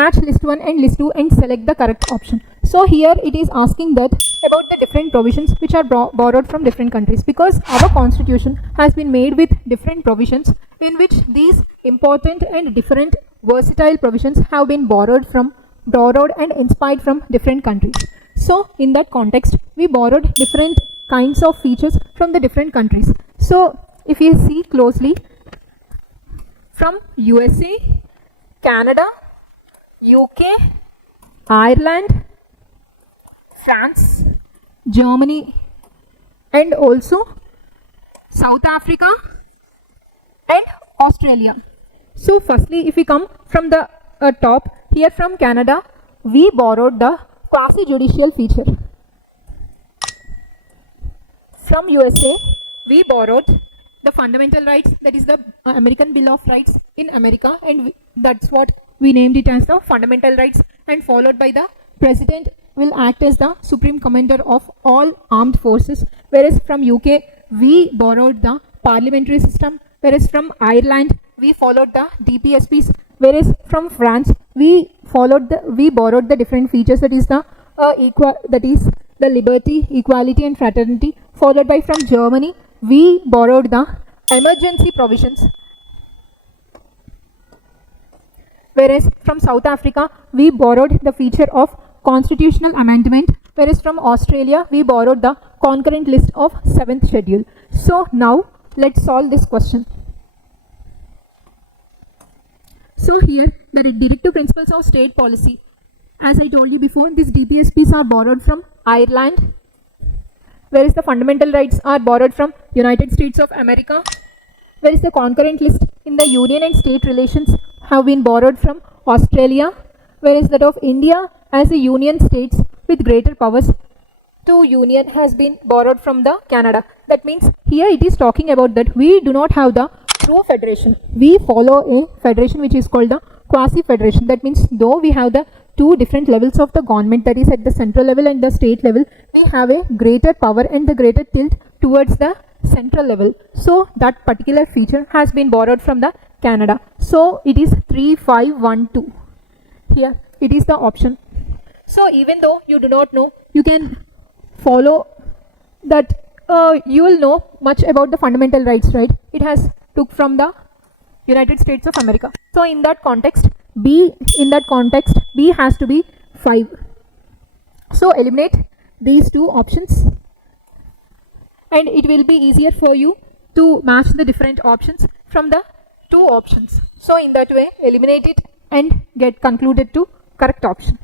match list 1 and list 2 and select the correct option. So here it is asking that about the different provisions which are borrowed from different countries, because our constitution has been made with different provisions in which these important and different versatile provisions have been borrowed and inspired from different countries. So in that context, we borrowed different kinds of features from the different countries. So if you see closely, from USA, Canada, UK, Ireland, France, Germany, and also South Africa and Australia. So firstly, if we come from the top, here from Canada, we borrowed the quasi-judicial feature. From USA, we borrowed the fundamental rights, that is the American Bill of Rights in America, and that's what we named it as the fundamental rights, and followed by the president will act as the supreme commander of all armed forces. Whereas from UK, we borrowed the parliamentary system. Whereas from Ireland, we followed the DPSPs. Whereas from France, we borrowed the different features, that is the liberty, equality, and fraternity. Followed by from Germany, we borrowed the emergency provisions. Whereas from South Africa, we borrowed the feature of constitutional amendment. Whereas from Australia, we borrowed the concurrent list of 7th schedule. So now let's solve this question. So here, the directive principles of state policy. As I told you before, these DPSPs are borrowed from Ireland, whereas the fundamental rights are borrowed from United States of America, whereas the concurrent list in the union and state relations have been borrowed from Australia, whereas that of India as a union states with greater powers to union has been borrowed from the Canada. That means here it is talking about that we do not have the true federation. We follow a federation which is called the quasi-federation. That means though we have the two different levels of the government, that is at the central level and the state level, we have a greater power and the greater tilt towards the central level. So that particular feature has been borrowed from the Canada. So it is 3512. Here it is the option. So even though you do not know, you can follow that. You will know much about the fundamental rights, right? It has took from the United States of America. So in that context, B has to be 5. So eliminate these two options, and it will be easier for you to match the different options from the two options. So in that way, eliminate it and get concluded to correct option.